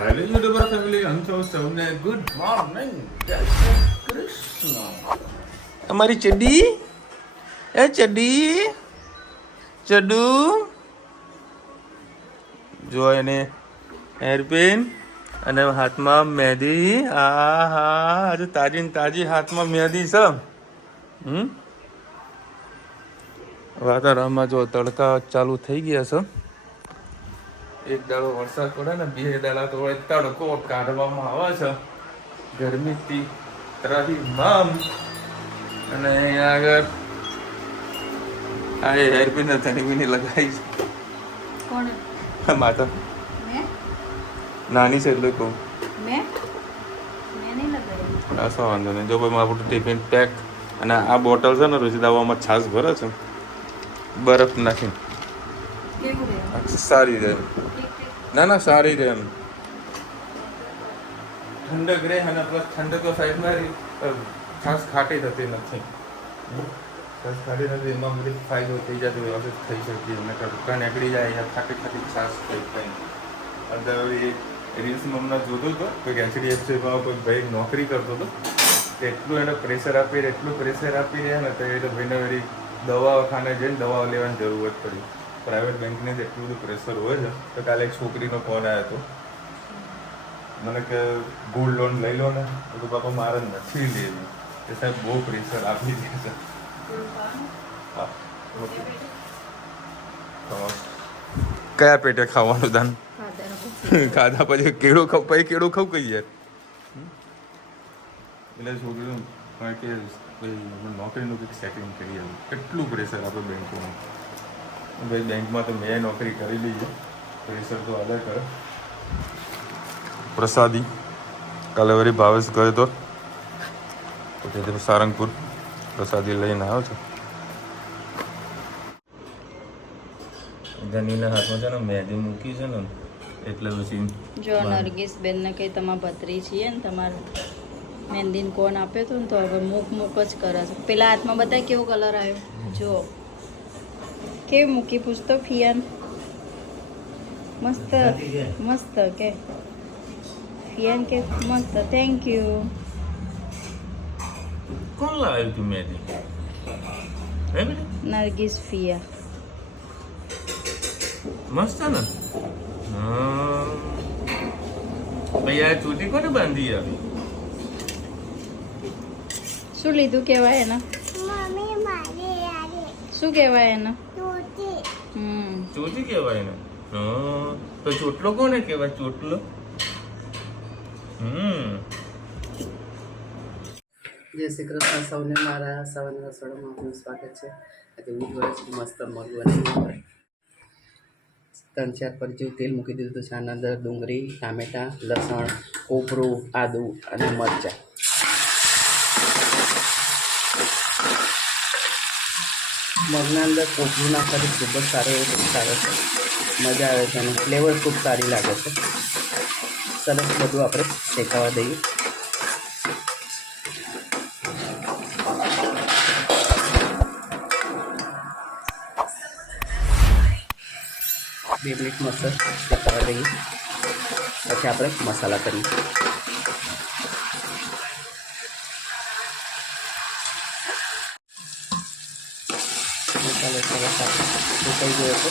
Hello YouTuber family, આમ છો સૌને ગુડ મોર્નિંગ, જય શ્રી કૃષ્ણ. અમારી ચડ્ડી, એ ચડ્ડી, ચડ્ડુ જો એને હેરપિન અને હાથમાં મહેંદી. હા હા, આજે તાજી ને તાજી હાથમાં મહેંદી છે. વાતાવરણમાં જો તડકા ચાલુ થઈ ગયા છે. એક દાડો વરસાદ પડે ને 2 દાડા તો તડકો કાઢવામાં આવે છે ગરમીથી ત્રાહિમામ. અને અહીંયા આગળ આ હેરપિન તણીવીની લગાવી છે. કોણે? માતા મેં નાની છે એટલે કહું. મેં નહીં લગાવી. આ શું વાંધો નહીં. જો ભાઈ આપણું ટિફિન પેક. અને આ બોટલ છે ને રોજદાવામાં છાશ ભરે છે બરફ નાખીને. કેવું રહે? સારી રહે. ના ના, સારી રહે એમ. ઠંડક રહે અને પ્લસ ઠંડક તો સાઈડમાં છાશ ખાટી થતી નથી. છાશ ખાટી નથી એમાં બધી ફાયદો થઈ જતો વ્યવસ્થિત થઈ શકતી. અને કડકા નીકળી જાય યા ખાટી ખાટી છાશ થઈ થાય. અંદર રીલ્સમાં હમણાં જોતો હતો કોઈક HDFCમાં કોઈ ભાઈ નોકરી કરતો હતો. એટલું એને પ્રેશર આપી રહ્યા ને તો એ ભાઈને વળી દવાખાને જઈને દવાઓ લેવાની જરૂરત પડી. પ્રાઇવેટ બેંકને જ એટલું બધું પ્રેશર હોય છે. તો કાલે એક છોકરીનો ફોન આવ્યો હતો મને કે ગોલ્ડ લોન લઈ લો ને. તો બાપા મારે નથી લેવી. એ સાહેબ બહુ પ્રેશર આપી દે છે. હા, કયા પેટે ખાવાનું દાન ખાધા પછી કેળું ખાવ પછી કેળું ખાવ કઈ યાર. એટલે છોકરીનું કે નોકરીનું કંઈક સેટિંગ કરી આવ્યું. કેટલું પ્રેશર આપે બેંકોમાં. ભાઈ બેંકમાં તો મેં નોકરી કરી લીધી. પ્રેશર તો અલગ કરે. પ્રસાદી કાલે વળી ભાવેશ ગયો તો પછી સારંગપુર પ્રસાદી લઈને આવ્યો છે. ધનીના હાથમાં છે ને મહેંદી મૂકી છે ને એટલે પછી જો નરગીસ બેન ને કઈ તમારા ભત્રી છીએ ને તમારે મહેંદીને કોણ આપ્યો હતો ને તો હવે મૂક જ કરે છે. પેલા હાથમાં બધા કેવો કલર આવ્યો જો. કેવી મૂકી પૂછતો ફિયાન? મસ્ત મસ્ત કે ફિયાન કે મસ્ત. Thank you. કોણ લાવ્યું તું મહેંદી? નરગીસ ફિયા મસ્ત ને. હા ભાઈ આ ચોટી કોને બાંધી આવી? શું લીધું કહેવાય એના? શું કહેવાય એના? ચોટી કહેવાય ને. તો ચોટલો કોને કહેવાય? ચોટલો. જય શ્રી કૃષ્ણ સૌને. મારા સવારના રસોડામાં આપનું સ્વાગત છે. આજે ઉજવાય છે મસ્ત મગવાની. 3-4 પર જેવું તેલ મૂકી દીધું હતું. આના અંદર ડુંગળી, ટામેટાં, લસણ, કોપરું, આદુ અને મરચાં. મગના અંદર કોપરું નાખવાથી ખૂબ જ સારો એવો સારો છે. મજા આવે છે અને ફ્લેવર ખૂબ સારી લાગે છે. સરસ બધું આપણે શેકાવા દઈએ. બે મિનિટ મસ્ત શેકાવા દઈએ પછી આપણે મસાલા કરીએ. મસાલો સરસ શેકાઈ ગયો છે.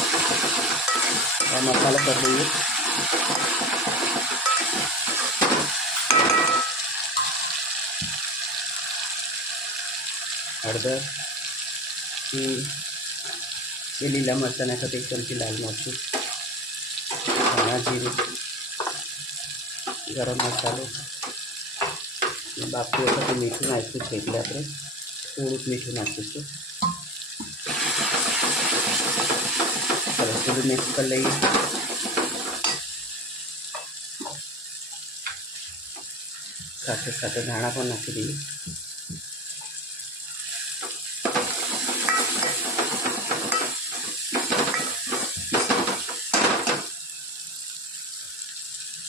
આ મસાલો કરી દઈએ. હળદર, એ લીલા મરચાં નાખ્યા તો 1 ચમચી લાલ મરચું, ધાણા જીરું, ગરમ મસાલો, બાપુ વખતે મીઠું નાખ્યું છે એટલે આપણે થોડુંક મીઠું નાખીશું. સરસ બધું મિક્સ કરી લઈએ. સાથે સાથે ધાણા પણ નાખી દઈએ.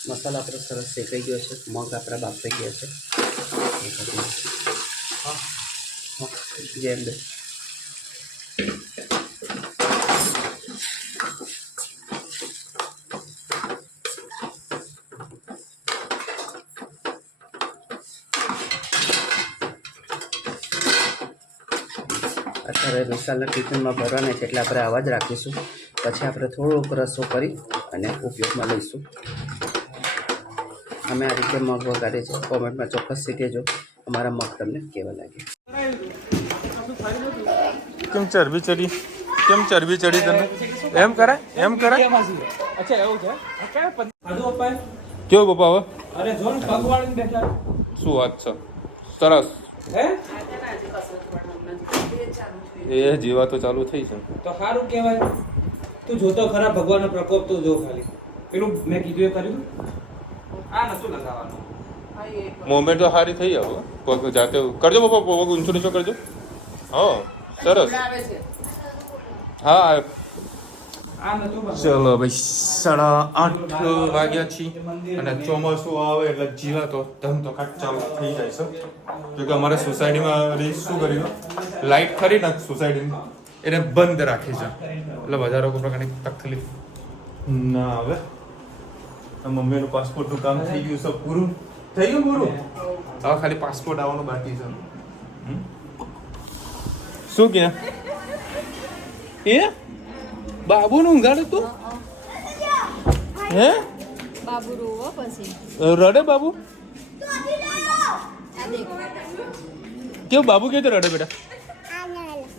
મસાલો આપણો સરસ શેકાઈ ગયો છે. મગ આપણા બાફાઈ ગયા છે. જેમ અત્યારે વિશાલના ટિફિનમાં ભરવાના છે એટલે આપણે આવા જ રાખીશું. પછી આપણે થોડોક રસો કરી અને ઉપયોગમાં લઈશું. અમે આ રીતે મગ વગાડીએ છીએ. કોમેન્ટમાં ચોક્કસથી કહેજો અમારા મગ તમને કેવા લાગે. કેમ ચરબી ચડી તને એમ કરાય અચ્છા એવું છે ખાધું પપ્પાએ? કેવું પપ્પા હવે અરે જો ને પગવાળીને બેઠા. શું વાત છે સરસ હે એ જીવા તો ચાલુ થઈ છે તો સારું કહેવાય. તું જોતો ખરા ભગવાનનો પ્રકોપ તો જો ખાલી. પેલું મેં કીધું એ કર્યું. આ નતું લગાવવાનું. મોમેન્ટ તો સારી થઈ હવે પગ જાતે કરજો પપ્પા પગ ઊંચો નીચો કરજો હા સરસ હા આ નતું બસ. ચલો ભાઈ 8:30 વાગ્યા છીએ અને ચોમાસું આવે એટલે જીવા તો ધમ તો કાટ ચાલુ થઈ જાય છે જોકે અમારે સોસાયટીમાં શું કર્યું લાઇટ ખરી ને સોસાયટીની એને બંધ રાખી છે એટલે વધારે કોઈ પ્રકારની તકલીફ ના આવે. મમ્મીનું પાસપોર્ટનું કામ થઈ ગયું છે પૂરું થઈ ગયું પૂરું હવે ખાલી પાસપોર્ટ આવવાનું બાકી છે. શું કે એ બાબુનું ઊંઘાડે તું હે બાબુ રોવો પછી રડે બાબુ આ દેખ કેવું બાબુ કેવી રીતે રડે બેટા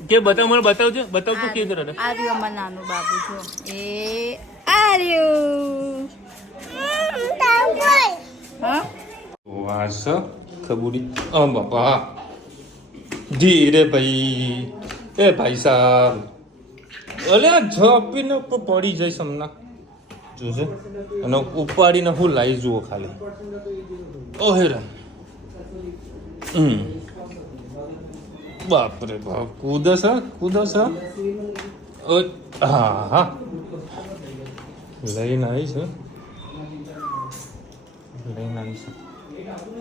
કે બતાવ મને બતાવજો બતાવ તું કેવી રીતે રડે આ રહ્યો અમારું નાનું બાબુ જો એ આ રહ્યું હા વાસ ખબુરી બાપા ધીરે ભાઈ એ ભાઈ સાહેબ અલે આ ઝપીને પડી જઈશ હમણાં જોશે અને ઉપાડીને હું લાવી જુઓ ખાલી ઓહેરા બાપરે બાપ કૂદસ હા હા લઈને આવી છે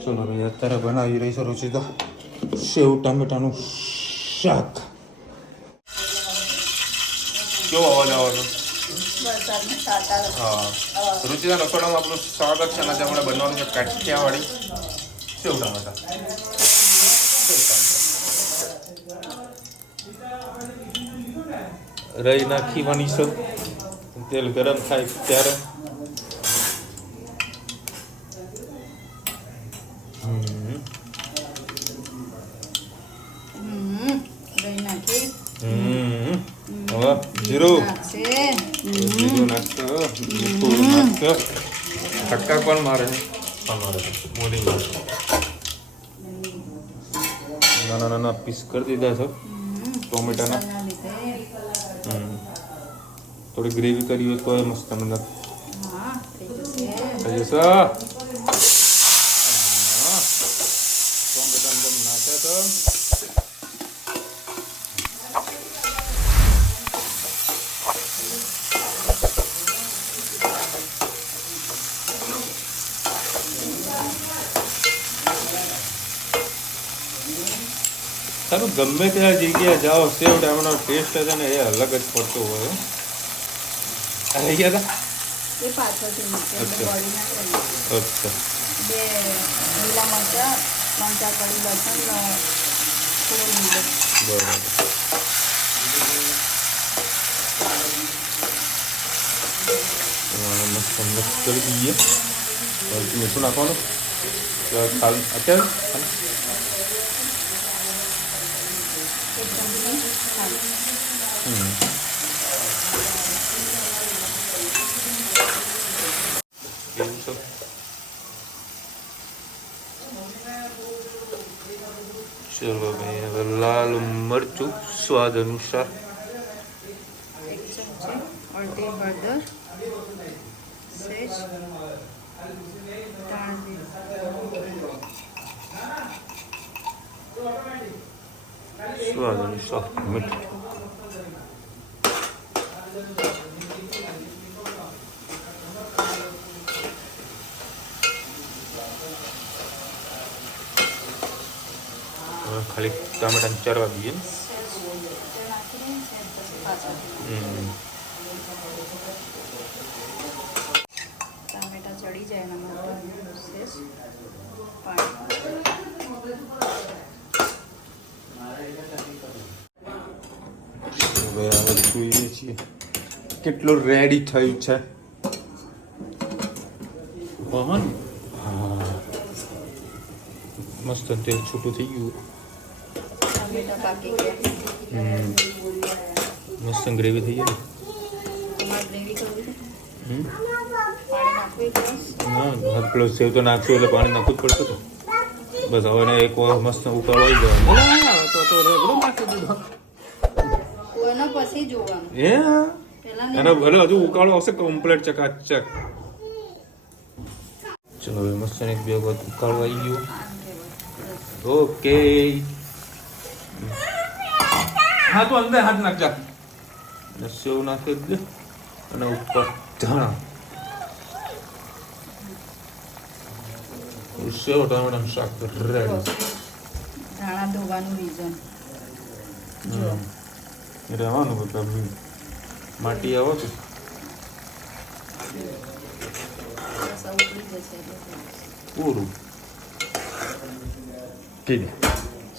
ચલો ભાઈ અત્યારે બનાવી રહી છે રુચિતા સેવ ટામેટાનું શાક. કેવો અવાજ આવવાનો હા રુચિતા રસોડામાં આપણું સ્વાગત છે અને આજે આપણે બનાવવાનું છે કાઠિયાવાડી સેવ ટામેટા. રહી નાખીવાની છે તેલ ગરમ થાય ત્યારે હવે જીરું નાખશો મીઠું નાખશો ખટકા પણ મારે અમારે મોડી નાના નાના પીસ કરી દીધા છે ટોમેટાના. થોડી ગ્રેવી કરી હોય તો મસ્ત મને થઈ જશે. ટોમેટા અંદર નાખ્યા તો સારું ગમે ત્યાં જગ્યાએ જાઓ સેવ ટામેટાનો ટેસ્ટ છે ને એ અલગ જ પડતો હોય. આવી ગયા હતા એ પાછળથી મૂકે એટલે બળી ના કરે. અચ્છા 2 લીલા મરચાં 3-4 કળી લસણ થોડું લીંબુ બરાબર. મસ્ત મસ્ત કરી દઈએ. મીઠું નાખવાનું અત્યારે ચલો ભાઈ હવે લાલ મરચું સ્વાદ અનુસાર 1 ચમચી અડધી હળદર સેજ સ્વાદ અનુસાર મીઠું. ખાલી ટામેટા ચરવા દઈએ. ટામેટા ચડી જાય એના માટે સેજ પાણી જોઈએ છીએ કેટલું રેડી થયું છે. પવન હા મસ્ત તેલ છૂટું થઈ ગયું. ટમેટા પાકી ગયા. મસ્ત ગ્રેવી થઈ ગઈ. તમારે ગ્રેવી કરવી છે? હમ પાણી નાખવી પ્લસ હા પેલો સેવ તો નાખ્યું એટલે પાણી નાખવું જ પડશે. બસ હવે એને એક વાર મસ્ત ઉકાળો આવી જાય તો રેગડો નાખી દીધો. કોઈનો પછી જોવાનું. એ પહેલા એનો ભલે હજુ ઉકાળો આવશે કમ્પ્લીટ ચકાચક. ચલો હવે મસ્ત એક બે વખત ઉકાળો આવી ગયો. ઓકે હા તો અંદર હાથ નાખજા. સેવ નાખી દે અને ઉપર ધાણા સેવ ટામેટાનું શાક રેડી. ધાણા ધોવાનું રીઝન રહેવાનું બધા માટી આવો તો ઉકળી જશે પૂરું. કીધું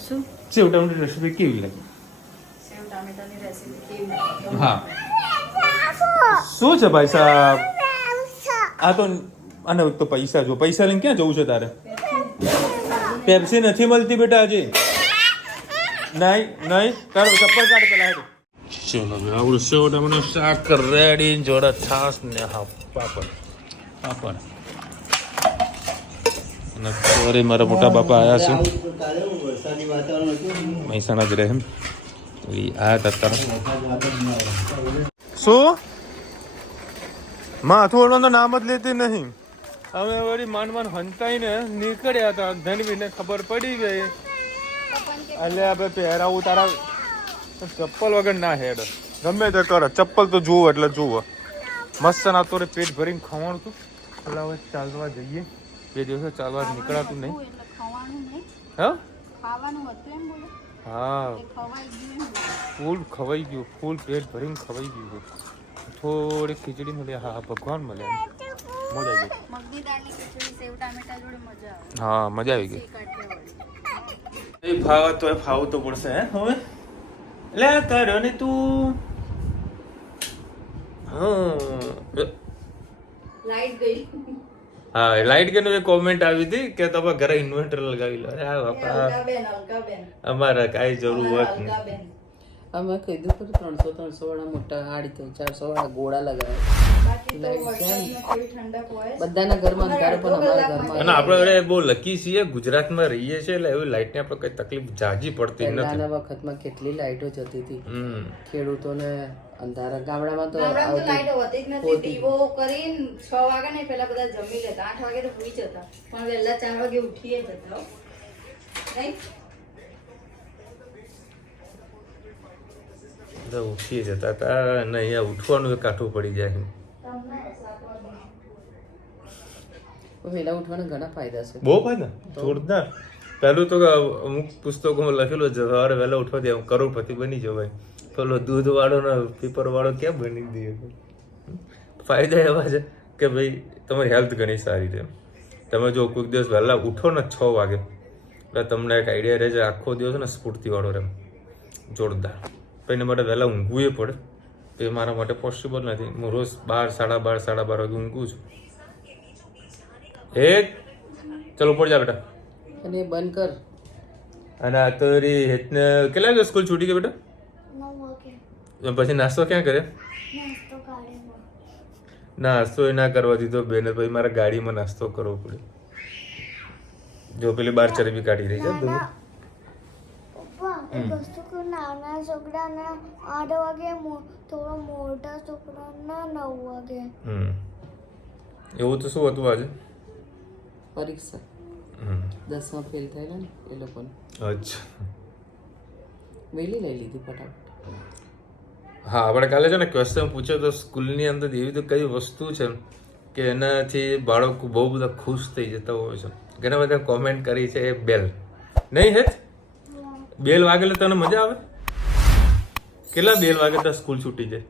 શું સેવ ટામેટાની રેસીપી કેવી લાગી? સેવ ટામેટાની રેસીપી કેવી? હા શું છે ભાઈ સાહેબ? આ તો આને તો પૈસા જો પૈસા લઈને ક્યાં જવું છે તારે? પેપ્સી નથી મળતી બેટા આજે. નહીં નહીં તારો ચપ્પલ કાઢ પેલા હેડ. ચલો હવે આવડું સેવ ટામેટાનું શાક રેડી જોડે છાશ ને હા પાપડ પાપડ. અને સવારે મારા મોટા બાપા આવ્યા છે મહેસાણા જ રહે એમ. તો એ આવ્યા હતા શું માથું ઓળવાનું તો નામ જ લેતી નહીં. અમે વળી માંડ હંતાઈને નીકળ્યા હતા. ધનવીને ખબર પડી ગઈ એટલે આપણે પહેરાવું તારા ચપ્પલ વગર ના હેડ ગમે તે કરે ચપ્પલ તો જુઓ એટલે જુઓ. મસ્ત ના તો પેટ ભરીને ખવાણું હતું એટલે હવે ચાલવા જઈએ. 2 દિવસે ચાલવા નીકળાતું નહીં. એટલે ખવાનું નહીં હા ખાવાનું હતું એમ બોલો હા એ ખવાઈ ગયું એમ બોલો. ફૂલ ખવાઈ ગયું ફૂલ પેટ ભરીને ખવાઈ ગયું. થોડી ખીચડી મળી હા ભગવાન મળ્યા મજા આવી ગઈ. મગની દાળની ખીચડી સેવ ટામેટા જોડે મજા આવે. હા મજા આવી ગઈ. કાઠિયાવાડી એ ફાવા તો ફાવું તો પડશે હે હવે લે કર્યો ને તું. લાઈટ ગઈ હા લાઈટ કે કોમેન્ટ આવી હતી કે તમે ઘરે ઇન્વર્ટર લગાવી લો. અરે આ બાપા અલકાબેન અમારે કાંઈ જરૂર હોત નહીં. અલકાબેન અમે કીધું ખરું 300 વાળા મોટા 450 વાળા ગોળા લગાવ્યા. બાકી તો વરસાદમાં કેવી ઠંડક હોય. બધાના ઘરમાં અંધારો પણ અમારા ઘરમાં અને આપણે બહુ લકી છીએ ગુજરાતમાં રહીએ છીએ એટલે એવી લાઈટની આપણે કઈ તકલીફ જાજી પડતી નથી. પહેલાના વખતમાં કેટલી લાઈટો જતી હતી ખેડૂતોને અંધારા ગામડામાં તો ગામડામાં તો લાઈટ હોતી જ નથી. હોતી. દીવો કરીને 6 વાગે ને પેલા બધા જમી લેતા 8 વાગે તો સુઈ જતા પણ વહેલા 4 વાગે ઉઠીએ જતા હો. નહીં બધા ઉઠી જતા હતા અને અહીંયા ઉઠવાનું કાઠું પડી જાય. વહેલા ઉઠવાના ઘણા ફાયદા છે. બહુ ફાયદા જોરદાર. પહેલું તો અમુક પુસ્તકોમાં લખેલું છે સવારે વહેલા ઉઠવા દે કરોડપતિ બની જવાય. પેલો દૂધ વાળો ને પેપર વાળો ક્યાં બની દે. ફાયદા એવા છે કે ભાઈ તમારી હેલ્થ ઘણી સારી છે. તમે જો કોઈક દિવસ વહેલા ઉઠો ને 6 વાગે એટલે તમને એક આઈડિયા રહે છે આખો દિવસ ને સ્ફૂર્તિવાળો રહે જોરદાર. તો એના માટે વહેલા ઊંઘવું એ પડે. તો એ મારા માટે પોસિબલ નથી. હું રોજ 12, 12:30 વાગે ઊંઘું છું. ચલો ઉપર જા બેટા. અને એ બંધ કર. અને આ તો હેતને કેટલા વાગે સ્કૂલ છૂટી ગઈ બેટા? 9 વાગે. પછી નાસ્તો ક્યાં કરે? નાસ્તો એ ના કરવા દીધો બેન. પછી મારા ગાડીમાં નાસ્તો કરવો પડે. જો પેલી 12 ચરબી કાઢી રહી છે નાના છોકરાને 8 વાગે થોડો મોટા છોકરાના 9 વાગે. એવું તો શું હતું આજે? પરીક્ષા 10માં ફેલ થયેલા ને એ લોકોને અચ્છા વહેલી લઈ લીધી ફટાફટ. હા આપણે કાલે છે ને ક્વેશ્ચન પૂછ્યો તો સ્કૂલની અંદર એવી તો કઈ વસ્તુ છે કે એનાથી બાળકો બહુ બધા ખુશ થઈ જતા હોય છે. ઘણા બધા કોમેન્ટ કરી છે એ બેલ નહીં હેત બેલ વાગે એટલે તને મજા આવે? કેટલા બેલ વાગે તો સ્કૂલ છૂટી જાય?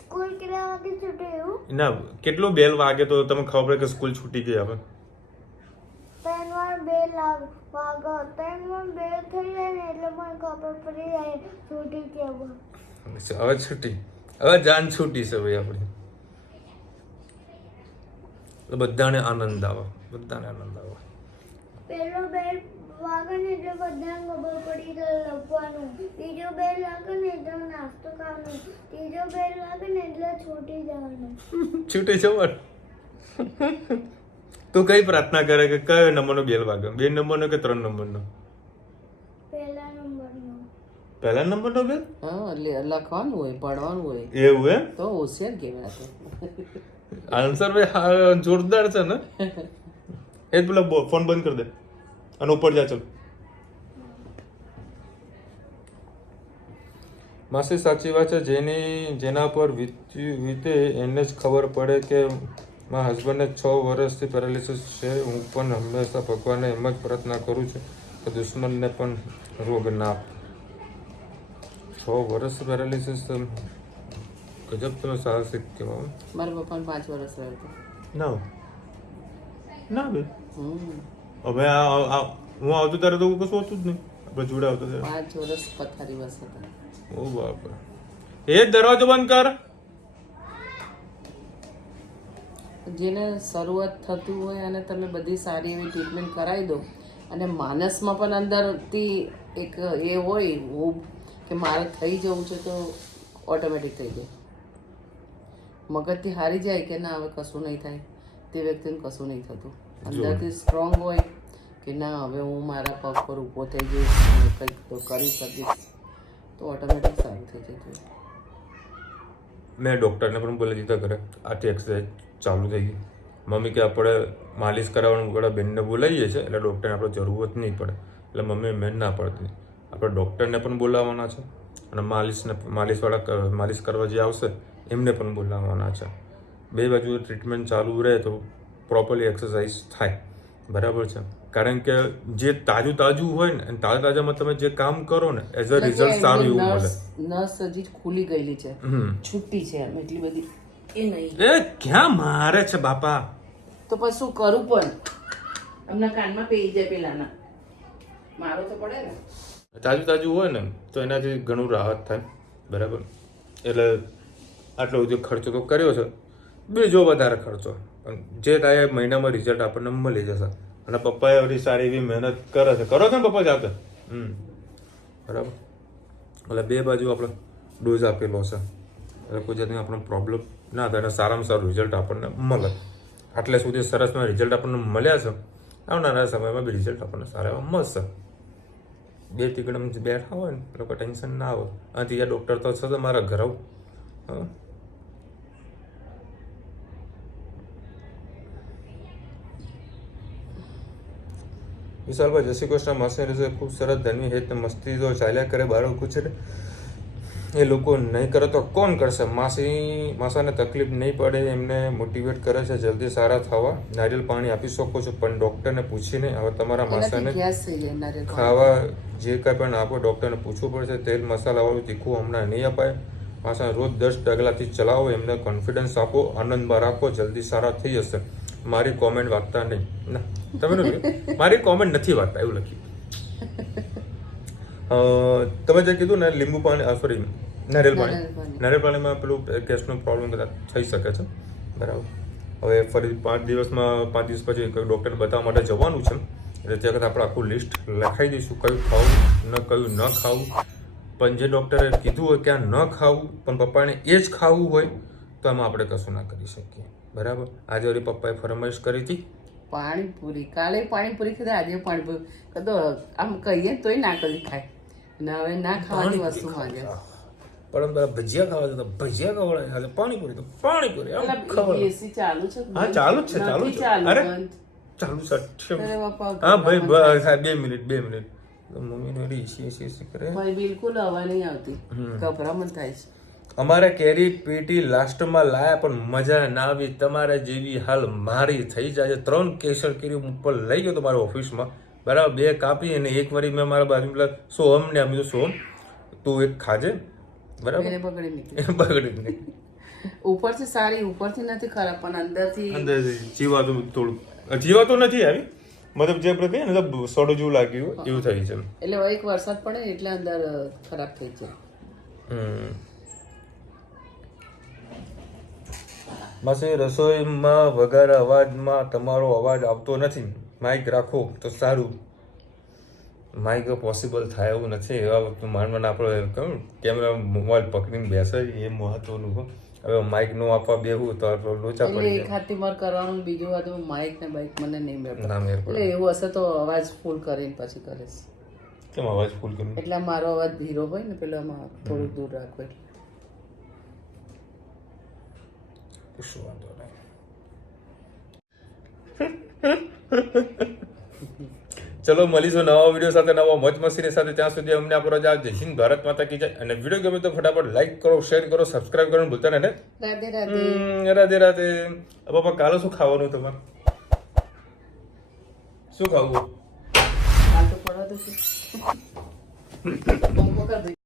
સ્કૂલ કેટલા વાગે છૂટે એવું? ના કેટલો બેલ વાગે તો તમે ખબર પડે કે સ્કૂલ છૂટી ગઈ હવે? 3 વાર બેલ વાગે 3 વાર બેલ થઈ જાય ને એટલે મને ખબર પડી જાય છૂટી ગઈ. હવે છૂટી, હવે જાન છૂટી છે ભાઈ આપણી. એટલે બધાને આનંદ આવે, બધાને આનંદ આવે. પેલો બેલ વાગે ને એટલે બધાને ખબર પડી જાય લખવાનું. બીજો બેલ લાગે ને એટલે નાસ્તો ખાવાનું. ત્રીજો બેલ લાગે ને એટલે છૂટી જવાનું. છૂટી જવાનું. તું કઈ પ્રાર્થના કરે કે કયો નંબરનો બેલ વાગે? 2 નંબરનો કે 3 નંબરનો? પહેલા નંબરનો. પહેલા નંબરનો બેલ? હા, લખવાનું હોય, ભણવાનું હોય, એવું એમ? તો હોશિયાર કહેવાય તો. આન્સર ભાઈ જોરદાર છે ને. એ જ પેલા ફોન બંધ કરી દે અને ઉપર જા ચલ. માસી સાચી વાત છે, જેના પર વીતે એને જ ખબર પડે કે મારા હસબન્ડને 6 વર્ષથી પેરાલિસિસ છે. હું પણ હંમેશા ભગવાનને એમ જ પ્રાર્થના કરું છું કે દુશ્મનને પણ રોગ ના આપે. 6 વર્ષ પેરાલિસિસ, ગજબ તમે સાહસિક કહેવાય. મારા પપ્પાને 5 વર્ષ રહ્યો હતો. ના ના બે હમ. હવે હું આવતો ત્યારે તો કશું હતું જ નહીં. આપણે જોડે આવતો ત્યારે 5 વર્ષ પથારી બસ હતા. ઓ બાપરે. એ દરવાજો બંધ કર. જેને શરૂઆત થતું હોય અને તમે બધી સારી એવી ટ્રીટમેન્ટ કરાવી દો અને માનસમાં પણ અંદરથી એક એ હોય ઊભ કે મારે થઈ જવું છે, તો ઓટોમેટિક થઈ જાય. મગજથી હારી જાય કે ના હવે કશું નહીં થાય, તે વ્યક્તિને કશું નહીં થતું. અંદરથી સ્ટ્રોંગ હોય કે ના હવે હું મારા પગ પર ઊભો થઈ જઈશ, કંઈક તો કરી શકીશ, તો ઓટોમેટિક સારું થઈ જતું. મેં ડૉક્ટરને પણ બોલી દીધા ઘરે આથી એક્સરસાઇઝ ચાલુ થઈ ગઈ. મમ્મી કે આપણે માલિશ કરાવવાનું બધા બેનને બોલાવીએ છીએ એટલે ડૉક્ટરને આપણે જરૂરત નહીં પડે. એટલે મમ્મી મેન ના પડતી. આપણે ડૉક્ટરને પણ બોલાવવાના છે અને માલિશ કરવા જે આવશે એમને પણ બોલાવવાના છે. 2 બાજુ ટ્રીટમેન્ટ ચાલુ રહે તો પ્રોપરલી એક્સરસાઇઝ થાય. બરાબર છે? કારણ કે જે તાજું હોય ને અને તાજામાં તમે જે કામ કરો ને એઝ અ રિઝલ્ટ સારું એવું મળે. નસ હજી ખુલી ગયેલી છે, છૂટી છે એમ એટલી બધી એ નહીં. એ ક્યાં મારે છે બાપા? તો પછી શું કરું? પણ એમના કાનમાં પેઈ જાય પેલાના, મારો તો પડે ને. તાજું હોય ને તો એનાથી ઘણું રાહત થાય. બરાબર? એટલે આટલો બધો ખર્ચો તો કર્યો છે, બીજો વધારે ખર્ચો પણ જે થાય મહિનામાં રિઝલ્ટ આપણને મળી જશે. અને પપ્પાએ વળી સારી એવી મહેનત કરે છે. કરો છો ને પપ્પા જાતે? બરાબર. એટલે 2 બાજુ આપણે ડોઝ આપેલો છે એટલે કોઈ જાતની આપણને પ્રોબ્લેમ ના થાય અને સારામાં સારું રિઝલ્ટ આપણને મળે. આટલે સુધી સરસમાં રિઝલ્ટ આપણને મળ્યા છે, આવનારા સમયમાં બી રિઝલ્ટ આપણને સારા એવા મળશે. 2 તીકડમ બેઠા હોય ને લોકો ટેન્શન ના આવે. અને ત્રીજા ડૉક્ટર તો છે મારા ઘરે. હા, વિશાલભાઈ જય શ્રી કૃષ્ણ. માસી રસે ખૂબ સરસ ધર્મી હેત મસ્તી તો ચાલ્યા કરે બાળકો છે એ લોકો નહીં કરે તો કોણ કરશે? માસાને તકલીફ નહીં પડે એમને મોટિવેટ કરે છે જલ્દી સારા થવા. નારિયેલ પાણી આપી શકો છો પણ ડૉક્ટરને પૂછીને. હવે તમારા માસાને ખાવા જે કાંઈ પણ આપો ડૉક્ટરને પૂછવું પડશે. તેલ મસાલાવાળું તીખું હમણાં નહીં અપાય. માસાને રોજ 10 ડગલાથી ચલાવો. એમને કોન્ફિડન્સ આપો, આનંદમાં રાખો, જલ્દી સારા થઈ જશે. મારી કોમેન્ટ વાંચતા નહીં. ના તમે મારી કોમેન્ટ નથી વાંચતા એવું લખ્યું. તમે જે કીધું ને લીંબુ પાણી, સોરી નારિયેળ પાણીમાં પેલું ગેસનો પ્રોબ્લેમ કદાચ થઈ શકે છે. બરાબર. હવે ફરી 5 દિવસ પછી ડૉક્ટરને બતાવવા માટે જવાનું છે એટલે ત્યાં આપણે આખું લિસ્ટ લખાઈ દઈશું કયું ખાવું કયું ન ખાવું. પણ જે ડૉક્ટરે કીધું હોય કે આ ન ખાવું પણ પપ્પાને એ જ ખાવું હોય તો આમાં આપણે કશું ના કરી શકીએ. બરાબર. આજે વળી પપ્પાએ ફરમાઈશ કરી હતી પાણીપુરી. કાલે પાણીપુરી ખાધી, આજે પાણીપુરી કદો આમ કહીએ તોય ના કરી ખાય ને. હવે ના ખાવાની વસ્તુ માંગે. પણ ભજીયા ખાવા જતા ભજીયા ખવડાવે, પાણીપુરી તો પાણીપુરી. એસી ચાલુ છે? હા ચાલુ જ છે, ચાલુ છે. અરે ચાલુ છે. હા ભાઈ 2 મિનિટ મમ્મી એસી કરે બિલકુલ હવા નહીં આવતી, ગભરામણ થાય છે. અમારે કેરી પેટી લાસ્ટમાં લાયા પણ મજા ના આવી. તમારા જેવી હાલ મારી થઈ જાય. 3 કેસર કેરી ઉપર લઈ ગયો તો મારા ઓફિસમાં. બરાબર. 2 કાપી અને 1 વારી મેં મારા બાજુ પેલા સોહમને આપ્યું. સોહમ તું એક ખાજે. બરાબર. બગડી ઉપરથી સારી, ઉપરથી નથી ખરાબ પણ અંદરથી જીવાતું જીવાતું નથી આવી. મતલબ જે આપણે કહીએ ને સોડો જેવું લાગ્યું એવું થઈ છે. એટલે એક વરસાદ પડે એટલે અંદર ખરાબ થઈ જાય. માસી રસોઈમાં વગર અવાજમાં તમારો અવાજ આવતો નથી, માઇક રાખો તો સારું. માઇક પોસિબલ થાય એવું નથી. હવે માનવાનું આપણે કહું કેમેરા મોબાઈલ પકડીને બેસે એ મહત્વનું હોય. હવે માઇક નો આપવા બેહું તો આપણે લોચા એટલે પડી એક હાથથી મારે કરવાનું, બીજું વાત માઇક ને બાઇક મને નહીં મેળ ના મેર એટલે એવું હશે તો અવાજ ફૂલ કરીને પછી કરીશ. કેમ અવાજ ફૂલ કરું? એટલે મારો અવાજ ધીરો હોય ને પેલો આમાં થોડુંક દૂર રાખો એટલે. શું વાંધો નહીં. ચલો મળીશું નવા વિડીયો સાથે, નવા મોજ મસ્તીની સાથે. ત્યાં સુધી અમને આપણો જય હિન્દ, ભારત માતા કી જય. અને વિડીયો ગમે તો ફટાફટ લાઈક કરો, શેર કરો, સબસ્ક્રાઇબ કરવાનું ભૂલતા નહીં. રાધે રાધે. રાધે રાધે. બાપા કાલે શું ખાવાનું તમારે? શું ખાવું? આ તો પડવા દો.